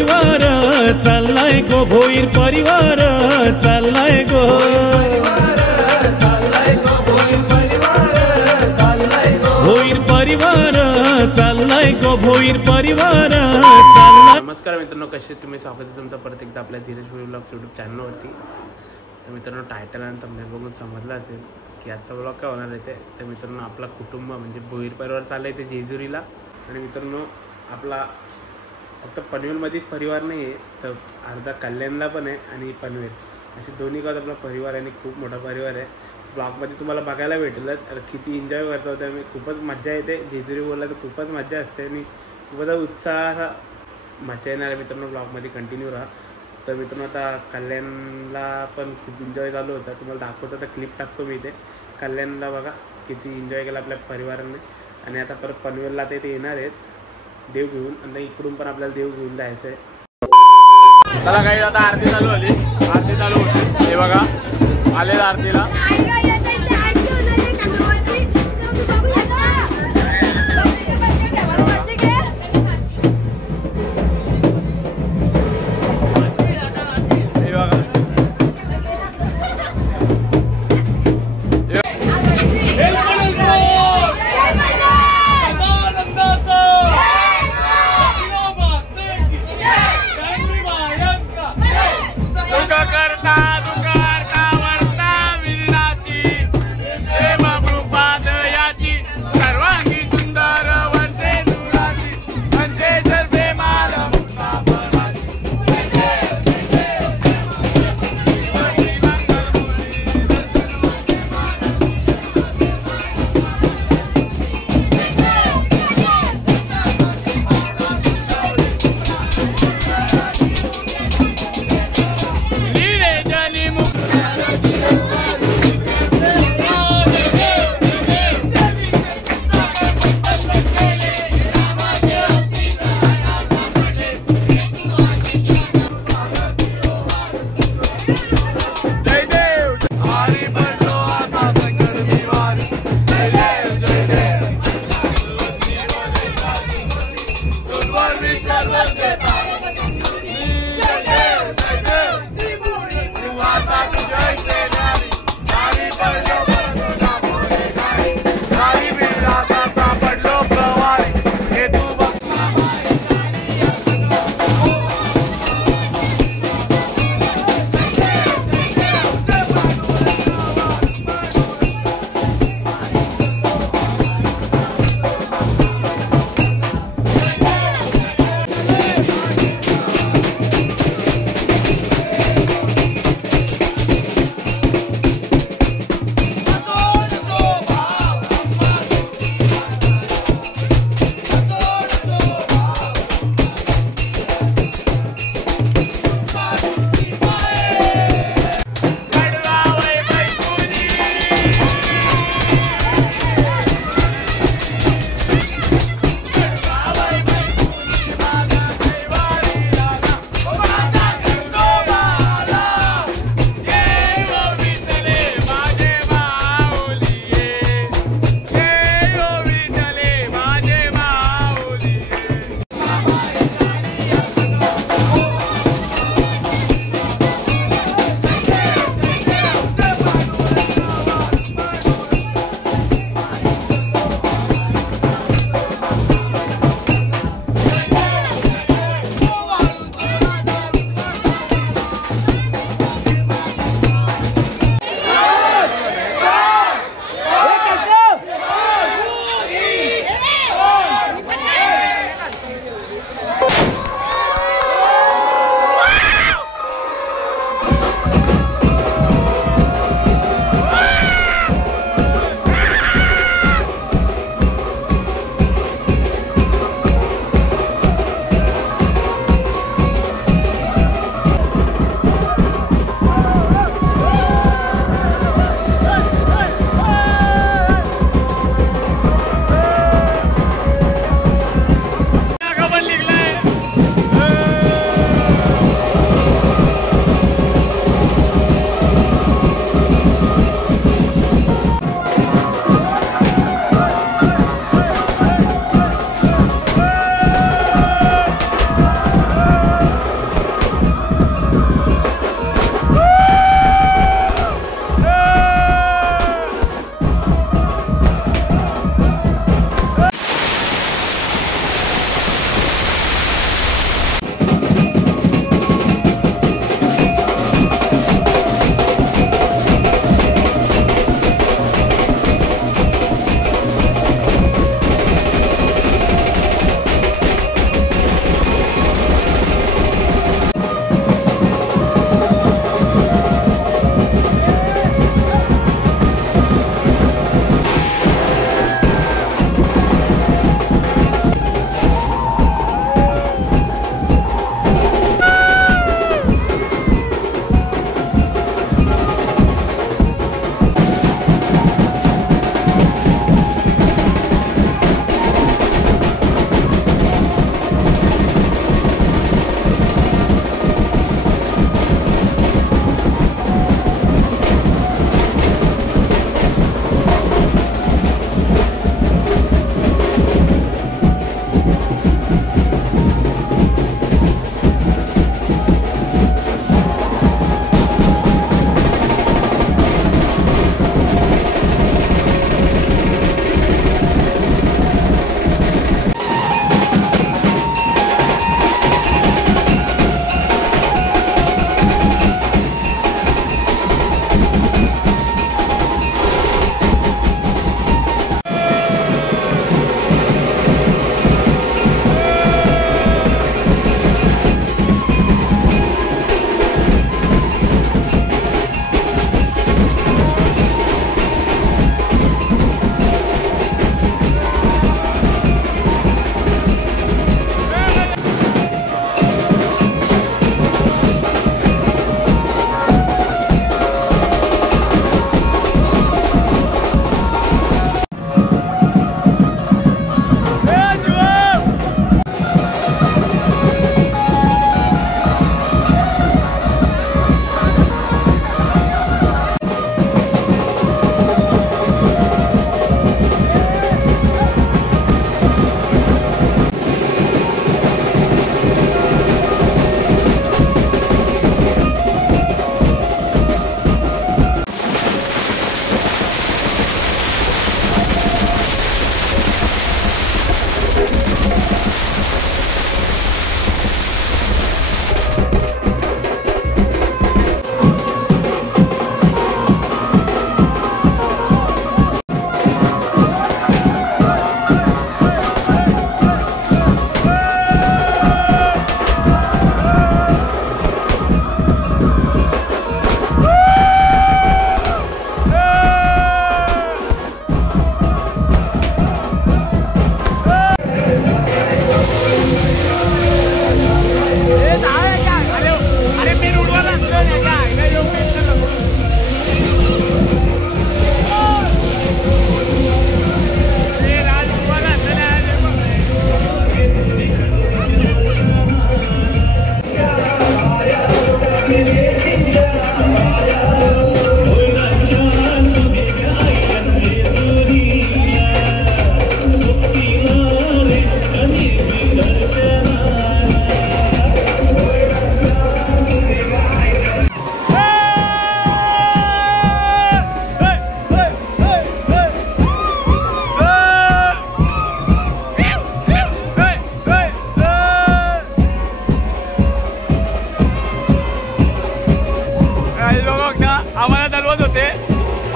परिवार चाललाय गो भोईर परिवार चाललाय गो भोईर परिवार चाललाय गो भोईर परिवार चाललाय। नमस्कार मित्रांनो, कसे तुम्ही? स्वागत आहे तुमचं परत एकदा आपल्या धीरज व्लॉग्स यूट्यूब चॅनलवरती। तर मित्रांनो, टायटल आणि थंबनेल बघून समजलं असेल की आजचा व्लॉग काय होणार आहे ते। तर मित्रांनो, आपला कुटुंब म्हणजे भोईर परिवार चाललाय ते जेजुरीला। आणि मित्रांनो, आपला फक्त पनवेलमध्येच परिवार नाही आहे, तर अर्धा कल्याणला पण आहे आणि पनवेल असे दोन्ही गावात आपला परिवार आहे आणि खूप मोठा परिवार आहे। ब्लॉगमध्ये तुम्हाला बघायला भेटेलच किती एन्जॉय करतो होते आम्ही। खूपच मजा येते, जेजुरी बोलला तर खूपच मजा असते आणि खूपच उत्साह मजा येणार आहे मित्रांनो। ब्लॉगमध्ये कंटिन्यू राहा। तर मित्रांनो, आता कल्याणला पण खूप एन्जॉय चालू होता, तुम्हाला दाखवतो, तर क्लिप टाकतो मी इथे। कल्याणला बघा किती एन्जॉय केला आपल्या परिवाराने। आणि आता परत पनवेलला ते येणार आहेत देव घेऊन, आणि इकडून पण आपल्याला देव घेऊन जायचं आहे। चला काही आता आरती चालू होती, आरती चालू होती, हे बघा आलेला आरतीला।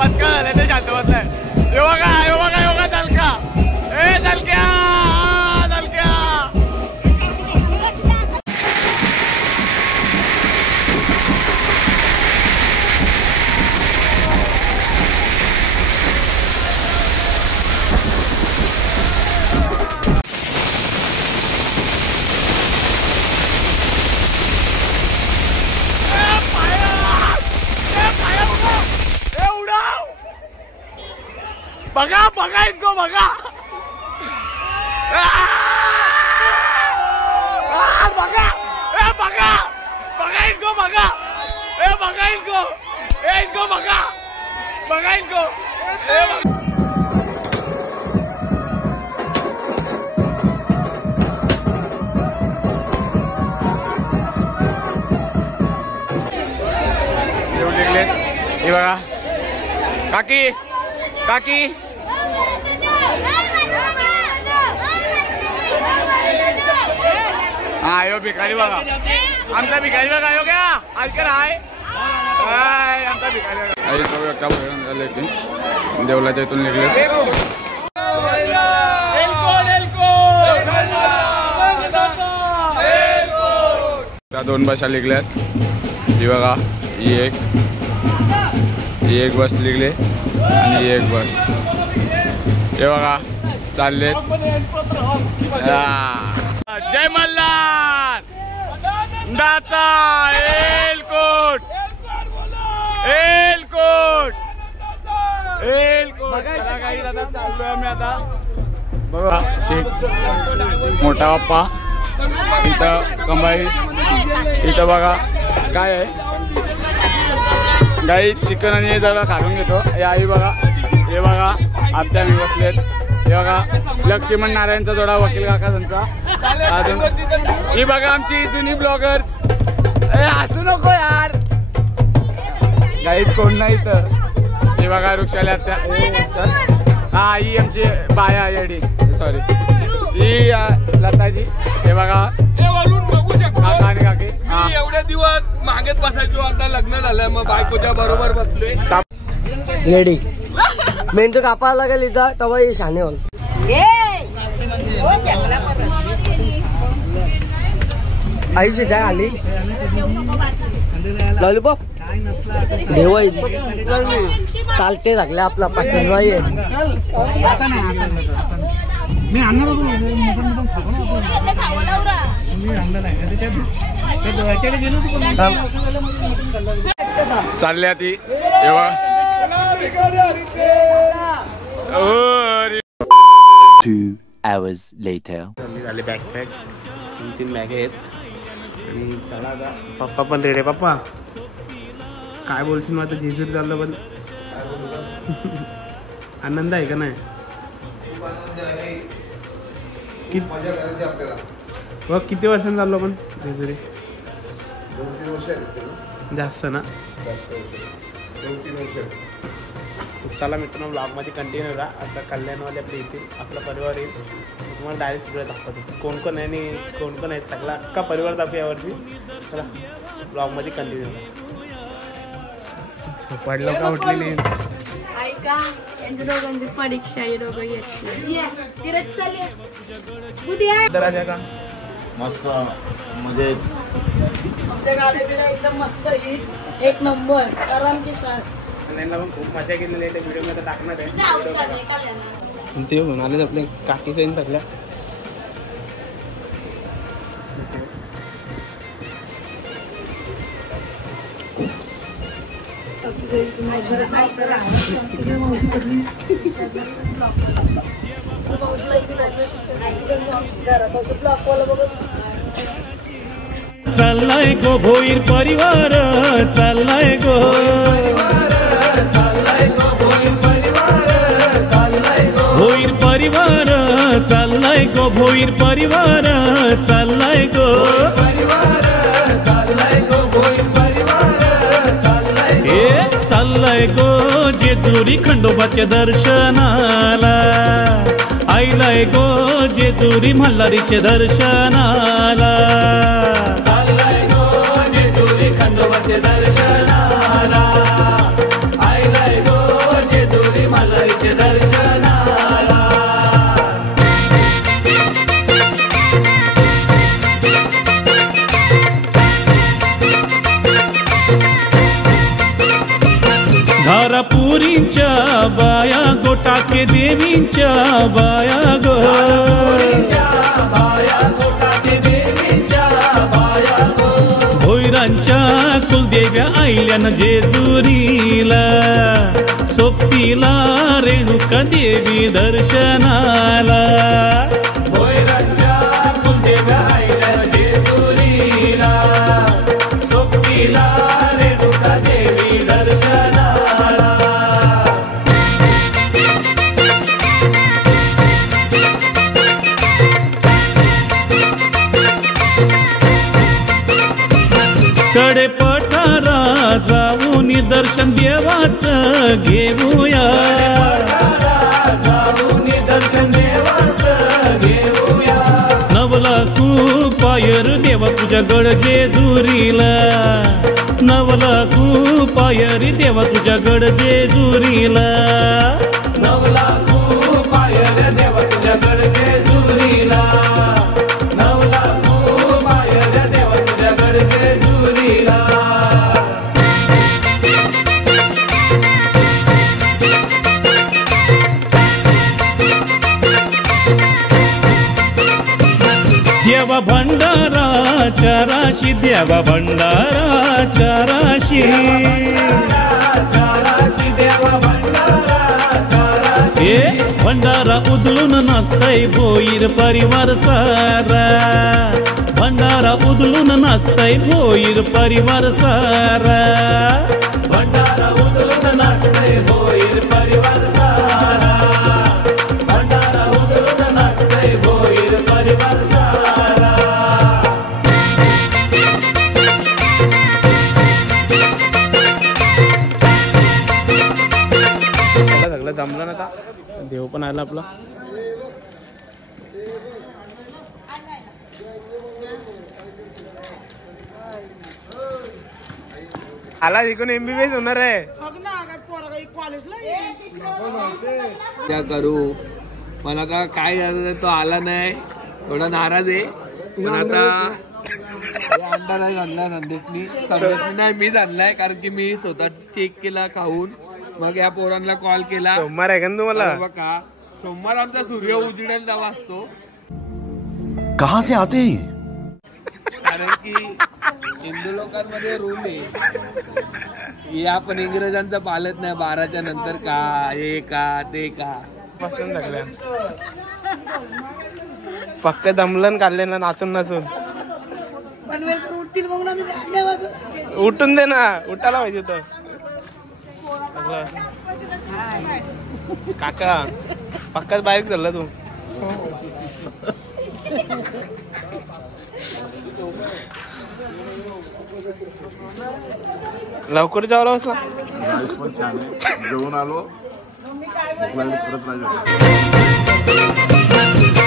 मस्का झालाय ते शांत बसलाय. हे बघा चालका. ए चालक्या. बघा इनको बघा. हे बघा काकी हाँ यो भिकारी बघा. आमचा भिकारी बघा. यो क्या आजकाल आहे आमचा भिकारी. देवलाच्या इथून निघले. त्या 2 बसा निघल्यात. ही बघा ही एक बस निघले आणि ही एक बस. हे बघा चाललेत. जय मल्हार. दाता एलकोट काही दादा चाललोय आम्ही आता. बघा शेठ मोठा बाप्पा इथं कंबाईस. इथं बघा काय आहे गाई चिकन आणि हे जरा खाऊन घेतो. हे आई बघा. हे बघा आत्या मी बसलेत. हे बघा लक्ष्मण नारायणचा जोडा वकील काका त्यांचा. अजून ही बघा आमची जुनी ब्लॉगर्स. हसू नको यार. गाईच कोण नाही तर. हे बघा वृक्षाला आत्या. हा ही आमची बाया येडी सॉरी ही लताजी. हे बघा काका आणि काकी. एवढ्या दिवस मागेच बसायचो. आता लग्न झालं मग बायकोच्या बरोबर बसलोय. रेडी मेंदू कापायला लागेल इथं तेव्हा शाने होल. आईशी काय आली लॉलीपॉप देवा चालते लागले आपला पाठिंबा आहे. चालल्या ती तेव्हा 2 hours later. झाले बॅकपॅक 3 बॅगे आहेत आणि चला आता पप्पा पण रेडी. पप्पा काय बोलशील मग आता जेजुरी चाललं पण आनंद आहे का नाही? किती वर्षांनी चाललो पण जेजुरी? 2-3 वर्ष जास्त ना. चला मित्रांनो ब्लॉगमध्ये कंटिन्यू राहा. आता कल्याणवाले आपले येतील आपला परिवार येईल. तुम्हाला डायरेक्ट सगळं दाखवतो कोण कोण आहे आणि कोण कोण आहेत. सगळा अख्खा परिवार दाखवू यावरती. चला ब्लॉगमध्ये कंटिन्यू राहा. पडलं का उठलेली ऐका यांच्या दोघांची परीक्षा आहे. दोघं येत का मस्त म्हणजे आमच्या गाड्या बिड्या एकदम मस्त एक नंबर आराम के साथ. त्यांना पण खूप मजा केलेली आहे. त्या व्हिडिओ मध्ये टाकणार आहे. ते म्हणाले आपले काकीचे सगळ्या चाललाय गो भोईर परिवार चाललाय गो. भोईर परिवार चाललाय गो. भोईर परिवार चाललाय गो. हे चाललाय गो जेजुरी खंडोबाच्या दर्शनाला. आईलाय गो जेजुरी मल्हारीच्या दर्शनाला. चाललाय गो जेजुरी खंडोबाच्या दर्शनाला. आईलाय गो घारापुरींच्या बाया गो टाके देवींच्या बाया गो भोईरांच्या कुलदेव्या आईल्यान जेजुरीला सोबतीला रेणुका देवी दर्शनाला भोईरांच्या कुलदेव्या आईल्यान जेजुरीला सोबतीला रेणुका देवी दर्शनाला कडे पठारा जाऊन दर्शन देवाचं घेऊया नवलाखू पायर देवा तुझ्या गड जेजुरीला नवलाखू पायरी देवा तुझ्या गड जेजुरीला नवलाखू पायर देवा तुझ्या गड जेजुरीला नवलाखू पायर देवा तुझ्या गड जेजुरीला देवा भंडारा चाराशी देवा भंडारा चाराशी भंडारा उदलून नाचतय भोईर परिवार सारा भंडारा उदलून नाचतय भोईर परिवार सारा भंडारा उदलून नाचतय भोईर परिवार सारा भंडारा उदलून नाचतय भोईर परिवार सारा सगळं जमलं ना का देव पण आला आपला आला इकडून MBBS होणार आहे त्या करू पण आता काय झालं तो आला नाही थोडा नाराज आहे पण आता अंडा नाही आणलाय संदेशनी नाही मीच आणलाय कारण की मी स्वतः चेक केला खाऊन मग या पोरांना कॉल केला सोमवार आहे का तुम्हाला बघा सोमवार आमचा सूर्य उजडेल तेव्हा असतो कहाँ से आते हैं कारण की हिंदू लोकांमध्ये रूल आहे हे आपण इंग्रजांचं पालत नाही 12च्या नंतर का हे का ते का पासून लागल्या पक्क दमलन काढले ना नाचून नाचून उठून दे ना उठायला पाहिजे होतं काका पक्काच बारीक झाला तू लवकर जावं लागला राईस पण छान आहे जेवून आलो परत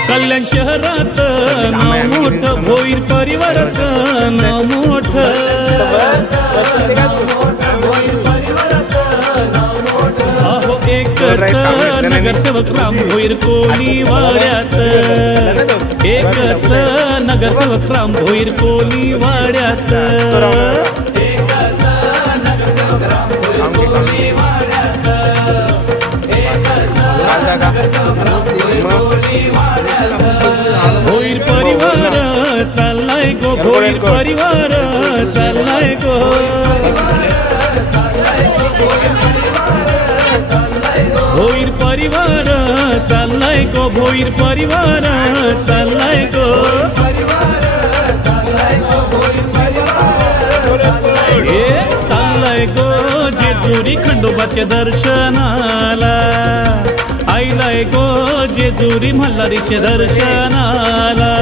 कल्याण शहरात नाव मोठं भोईर परिवाराचं नाव मोठं अहो एकच नगरसेवक राम भोईर कोणी वाड्यात एकच नगरसेवक राम भोईर कोणी वाड्यात एकच नगरसेवक राम भोईर कोणी वाड्यात भोईर परिवार चाललाय गो भोईर परिवार चाललाय गो भोईर परिवार चाललाय गो भोईर परिवार चाललाय गो चाललाय गो जेजुरी खंडोबाच्या दर्शनाला आईलाय गो जेजुरी मल्हारीच्या दर्शनाला